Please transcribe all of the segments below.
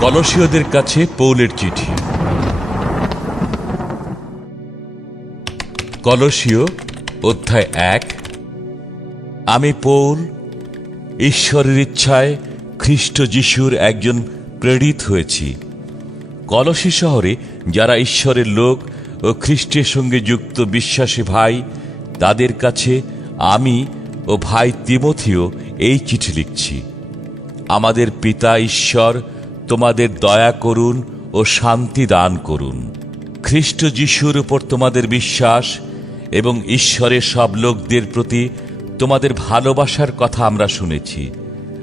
কলসীয়দের কাছে পৌলের চিঠি। কলসীয়, অধ্যায় এক, আমি পৌল, ঈশ্বরের ইচ্ছায় খ্রিস্ট যিশুর একজন প্রেরিত হয়েছি। কলসী শহরে যারা ঈশ্বরের লোক ও খ্রিস্টের সঙ্গে যুক্ত বিশ্বাসী ভাই, তাদের কাছে আমি ও ভাই তিমথিও এই চিঠি লিখছি। আমাদের পিতা ঈশ্বর, তোমাদের দয়া করুন ও শান্তি দান করুন। খ্রিস্ট যিশুর উপর তোমাদের বিশ্বাস এবং ঈশ্বরের সব লোকদের প্রতি তোমাদের ভালোবাসার কথা আমরা শুনেছি।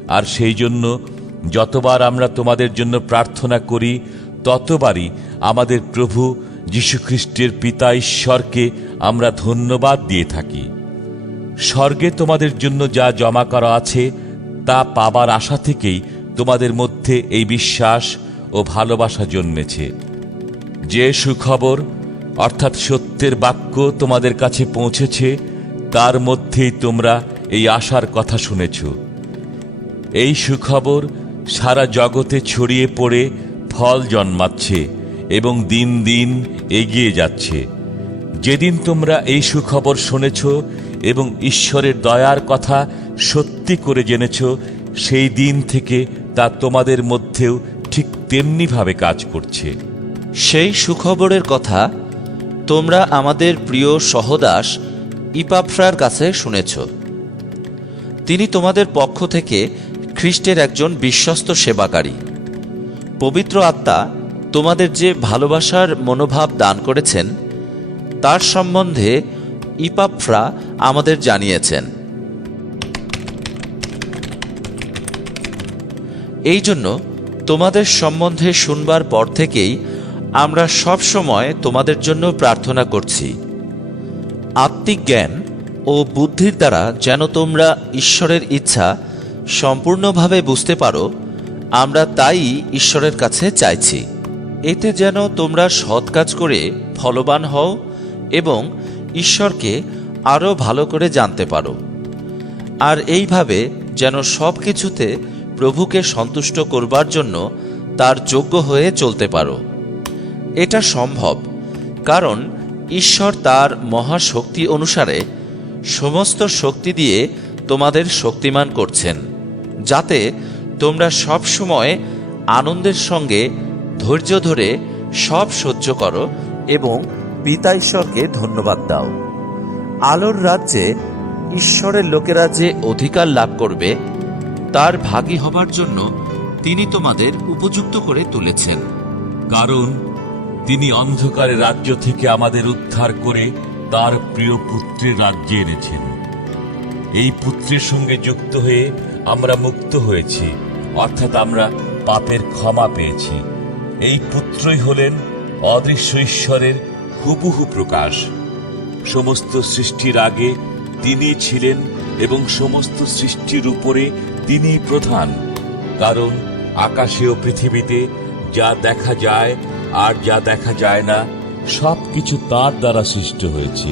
আর সেই জন্য যতবার আমরা তোমাদের জন্য প্রার্থনা করি, ততবারই আমাদের প্রভু যীশুখ্রিস্টের পিতা ঈশ্বরকে আমরা ধন্যবাদ দিয়ে থাকি। স্বর্গে তোমাদের জন্য যা জমা করা আছে তা পাবার আশা থেকেই তোমাদের মধ্যে এই বিশ্বাস ও ভালোবাসা জন্মেছে। যে সুখবর, অর্থাৎ সত্যের বাক্য তোমাদের কাছে পৌঁছেছে, তার মধ্যেই তোমরা এই আশার কথা শুনেছ। এই সুখবর সারা জগতে ছড়িয়ে পড়ে, ফল জন্মাচ্ছে এবং দিন দিন এগিয়ে যাচ্ছে। যেদিন তোমরা এই সুখবর শুনেছ এবং ঈশ্বরের দয়ার কথা সত্যি করে জেনেছ, সেই দিন থেকে তা তোমাদের মধ্যেও ঠিক তেমনিভাবে কাজ করছে। সেই সুখবরের কথা তোমরা আমাদের প্রিয় সহদাস ইপাফ্রার কাছে শুনেছ। তিনি তোমাদের পক্ষ থেকে খ্রিস্টের একজন বিশ্বস্ত সেবাকারী। পবিত্র আত্মা তোমাদের যে ভালোবাসার মনোভাব দান করেছেন তার সম্বন্ধে ইপাফ্রা আমাদের জানিয়েছেন। এই জন্য তোমাদের সম্বন্ধে শুনবার পর থেকেই আমরা সব সময় তোমাদের জন্য প্রার্থনা করছি। আত্মিক জ্ঞান ও বুদ্ধির দ্বারা যেন তোমরা ঈশ্বরের ইচ্ছা সম্পূর্ণভাবে বুঝতে পারো, আমরা তাই ঈশ্বরের কাছে চাইছি। এতে যেন তোমরা সৎ কাজ করে ফলবান হও এবং ঈশ্বরকে আরও ভালো করে জানতে পারো। আর এইভাবে যেন সব কিছুতে প্রভুকে সন্তুষ্ট করবার জন্য তার যোগ্য হয়ে চলতে পারো। এটা সম্ভব, কারণ ঈশ্বর তার মহাশক্তি অনুসারে সমস্ত শক্তি দিয়ে তোমাদের শক্তিমান করছেন, যাতে তোমরা সব সময় আনন্দের সঙ্গে ধৈর্য ধরে সব সহ্য করো এবং পিতা ঈশ্বরকে ধন্যবাদ দাও। আলোর রাজ্যে ঈশ্বরের লোকেরা যে অধিকার লাভ করবে, তার ভাগী হবার জন্য তিনি তোমাদের উপযুক্ত করে তুলেছেন। কারণ তিনি অন্ধকারে রাজ্য থেকে আমাদের উদ্ধার করে তার প্রিয় পুত্রের রাজ্যে এনেছেন। এই পুত্রের সঙ্গে যুক্ত হয়ে আমরা মুক্ত হয়েছি, অর্থাৎ আমরা পাপের ক্ষমা পেয়েছি। এই পুত্রই হলেন অদৃশ্য ঈশ্বরের হুবহু প্রকাশ। সমস্ত সৃষ্টির আগে তিনি ছিলেন এবং সমস্ত সৃষ্টির উপরে তিনি প্রধান। কারণ আকাশে ও পৃথিবীতে যা দেখা যায় আর যা দেখা যায় না সব কিছু তার দ্বারা সৃষ্ট হয়েছে।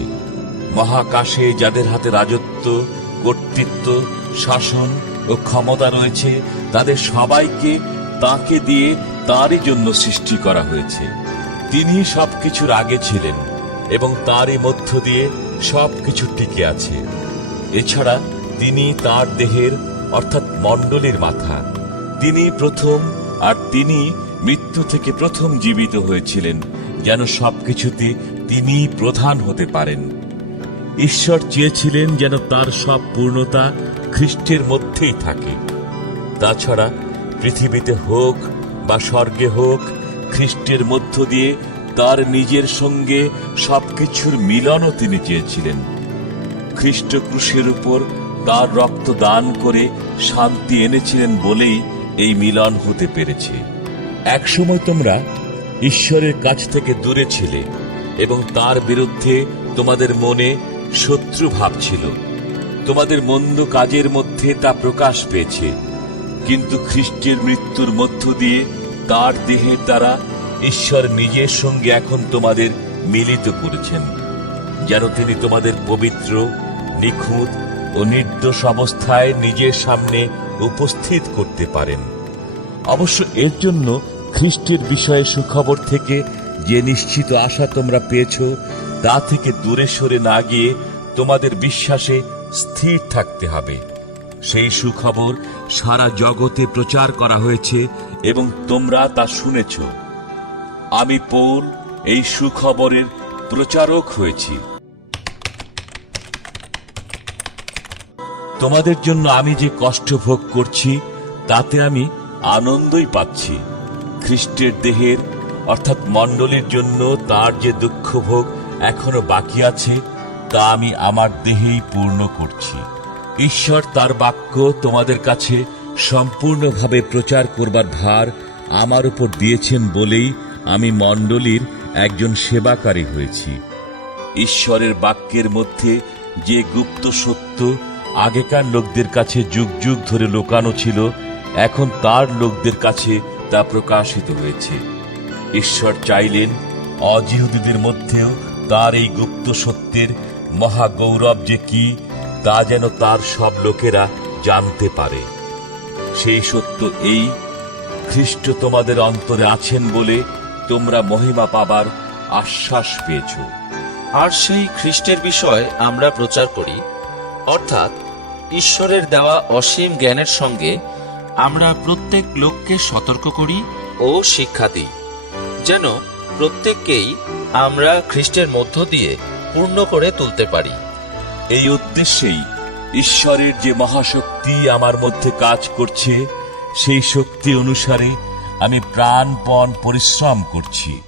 মহাকাশে যাদের হাতে রাজত্ব, কর্তৃত্ব, শাসন ও ক্ষমতা রয়েছে, তাদের সবাইকে তাকে দিয়ে তারই জন্য সৃষ্টি করা হয়েছে। তিনি সবকিছুর আগে ছিলেন এবং তারই মধ্য দিয়ে সবকিছু টিকে আছে। এছাড়া তিনি তার দেহের, অর্থাৎ মণ্ডলীর মাথা, তিনি প্রথম আর তিনি মৃত্যু থেকে প্রথম জীবিত হয়েছিলেন, যেন সবকিছুতে তিনি প্রধান হতে পারেন। ঈশ্বর চেয়েছিলেন যেন তার সব পূর্ণতা খ্রিস্টের মধ্যেই থাকে। তাছাড়া পৃথিবীতে হোক বা স্বর্গে হোক খ্রিস্টের মধ্য দিয়ে তার নিজের সঙ্গে সবকিছুর মিলনও তিনি চেয়েছিলেন। খ্রিস্ট ক্রুশের উপর তার রক্ত দান করে শান্তি এনেছিলেন বলেই এই মিলন হতে পেরেছে। একসময় তোমরা ঈশ্বরের কাছ থেকে দূরে ছিলে এবং তার বিরুদ্ধে তোমাদের মনে শত্রু ভাব ছিল। তোমাদের মন্দ কাজের মধ্যে তা প্রকাশ পেয়েছে। কিন্তু খ্রিস্টের মৃত্যুর মধ্য দিয়ে তার দেহের দ্বারা ঈশ্বর নিজের সঙ্গে এখন তোমাদের মিলিত করেছেন, যেন তিনি তোমাদের পবিত্র, নিখুঁত ও নির্দোষ অবস্থায় নিজের সামনে উপস্থিত করতে পারেন। অবশ্য এর জন্য খ্রিস্টের বিষয়ে সুখবর থেকে যে নিশ্চিত আশা তোমরা পেয়েছ, তা থেকে দূরে সরে না গিয়ে তোমাদের বিশ্বাসে স্থির থাকতে হবে। সেই সুখবর সারা জগতে প্রচার করা হয়েছে এবং তোমরা তা শুনেছ। আমি পৌল, এই সুখবরের প্রচারক হয়েছি। তোমাদের জন্য আমি যে কষ্ট ভোগ করছি, তাতে আমি আনন্দই পাচ্ছি। খ্রিস্টের দেহের, অর্থাৎ মণ্ডলীর জন্য তার যে দুঃখ ভোগ এখনও বাকি আছে, তা আমি আমার দেহেই পূর্ণ করছি। ঈশ্বর তার বাক্য তোমাদের কাছে সম্পূর্ণভাবে প্রচার করবার ভার আমার উপর দিয়েছেন বলেই আমি মণ্ডলীর একজন সেবাকারী হয়েছি। ঈশ্বরের বাক্যের মধ্যে যে গুপ্ত সত্য আগেকার লোকদের কাছে যুগ যুগ ধরে লোকানো ছিল, এখন তার লোকদের কাছে তা প্রকাশিত হয়েছে। ঈশ্বর চাইলেন অজিহুদীদের মধ্যেও তার এই গুপ্ত সত্যের মহা গৌরব যে কি তা যেন তার সব লোকেরা জানতে পারে। সেই সত্য এই, খ্রিস্ট তোমাদের অন্তরে আছেন বলে তোমরা মহিমা পাবার আশ্বাস পেয়েছ। আর সেই খ্রিস্টের বিষয় আমরা প্রচার করি, অর্থাৎ ঈশ্বরের দেওয়া অসীম জ্ঞানের সঙ্গে আমরা প্রত্যেক লোককে সতর্ক করি ও শিক্ষা দিই, যেন প্রত্যেককেই আমরা খ্রিস্টের মধ্য দিয়ে পূর্ণ করে তুলতে পারি। এই উদ্দেশ্যেই ঈশ্বরের যে মহাশক্তি আমার মধ্যে কাজ করছে, সেই শক্তি অনুসারে আমি প্রাণপণ পরিশ্রম করছি।